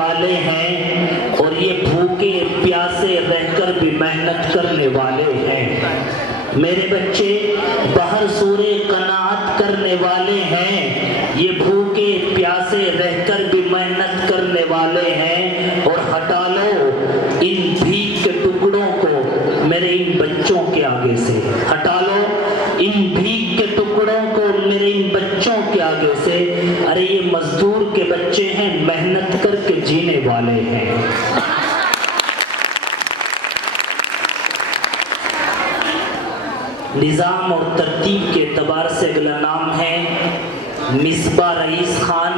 वाले हैं और ये भूखे प्यासे रहकर भी मेहनत करने वाले हैं। मेरे बच्चे बाहर सूरे कनात करने वाले हैं, ये भूखे प्यासे रहकर भी मेहनत करने वाले हैं। और हटा लो इन भीख के टुकड़ों को मेरे इन बच्चों के आगे से, हटा लो इन भीख के टुकड़ों को मेरे इन बच्चों के आगे से। अरे ये मजदूर के बच्चे हैं, मेहनत करके जीने वाले हैं। निज़ाम और तरतीब के एतबार से अगला नाम है Misba Rais Khan,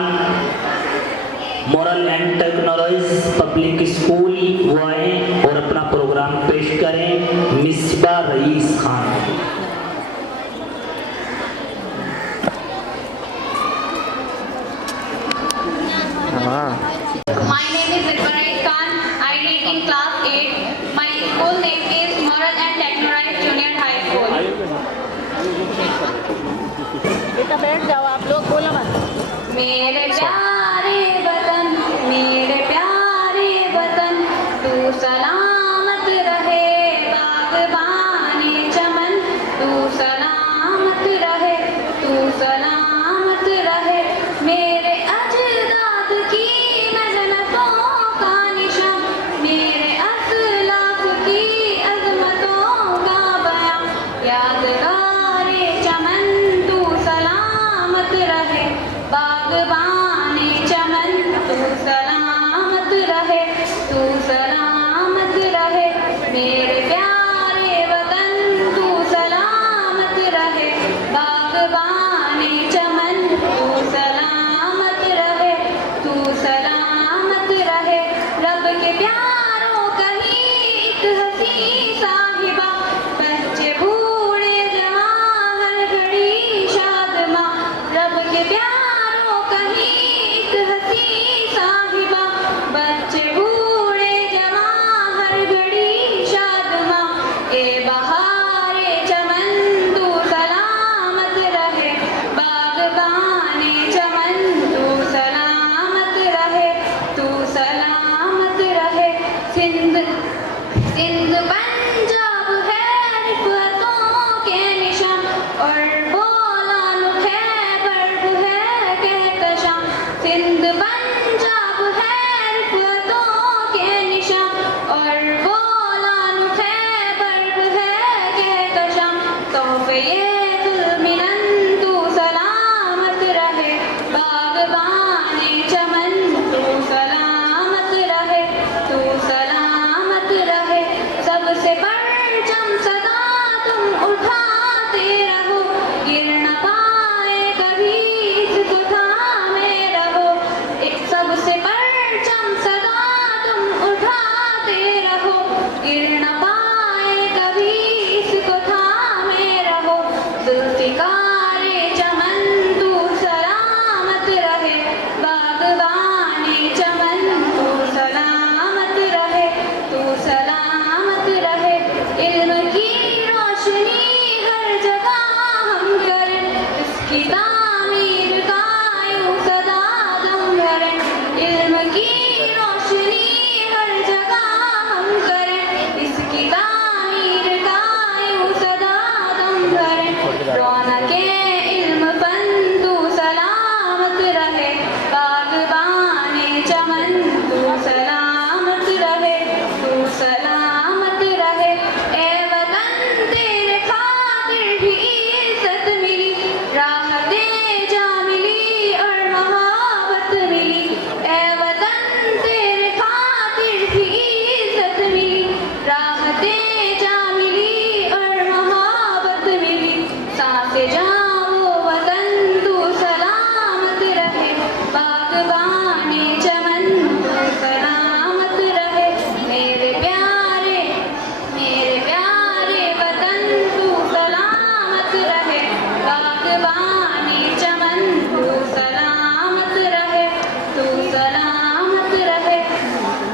moral and technology public school. वो आए और अपना प्रोग्राम पेश करें। Misba Rais Khan. My name is Ibrahim Khan. I read in class 8. My school name is Moral and Technology Junior High School. बेटा बैठ जाओ, आप लोग बोलो मत। मेरे प्यारे वतन, मेरे प्यारे वतन, तू सलामत रहे बागबानी चमन, तू सलामत रहे, तू सलामत रहे। मेरे अजदाद की मेहनतों का निशान, मेरे असलाफ की अजमतों का बयान, यादगारे चमन, तू सलामत रहे बागबानी चमन, तू सलामत रहे, तू सलामत रहे। मेरे प्यारे वतन, तू सलामत रहे बागबानी चमन, तू सलामत रहे, तू सलामत रहे। रब के प्यारों कहीं एक हंसी साहिबा, बच्चे बूढ़े जवान हर घड़ी शादमा। रब के प्यारों कहीं एक हंसी साहिबा, बच्चे बूढ़े जवान हर घड़ी शादमा। ए बहारे चमन, तू सलामत रहे बागबानी चमन, तू सलामत रहे, तू सलामत रहे। सिंध सिंध पंजाब है रिफ़तों के निशान, और बोलान खैबर है कहकशां। सिंध पंजाब है रिफ़तों के निशान, और बोलान खैबर है कहकशां। तोहफ़े ये ज़ुल्मिनन, तू सलामत रहे बागबानी चमन, तू सलामत रहे, तू सलामत रहे। सबसे परचम सदा तुम उठाते रहो, गिर न पाए कभी इसको थामे रहो। एक सबसे परचम सदा तुम उठाते रहो, गिर न पाए कभी इसको थामे रहो। जुल्फ़िकारे चमन, तू सलामत रहे बागबानी चमन, तू सलामत रहे, तू सलामत रहे। इल्म की रोशनी हर जगह हम करें, इसकी तामीर का यूं सदा दम भरें। इल्म की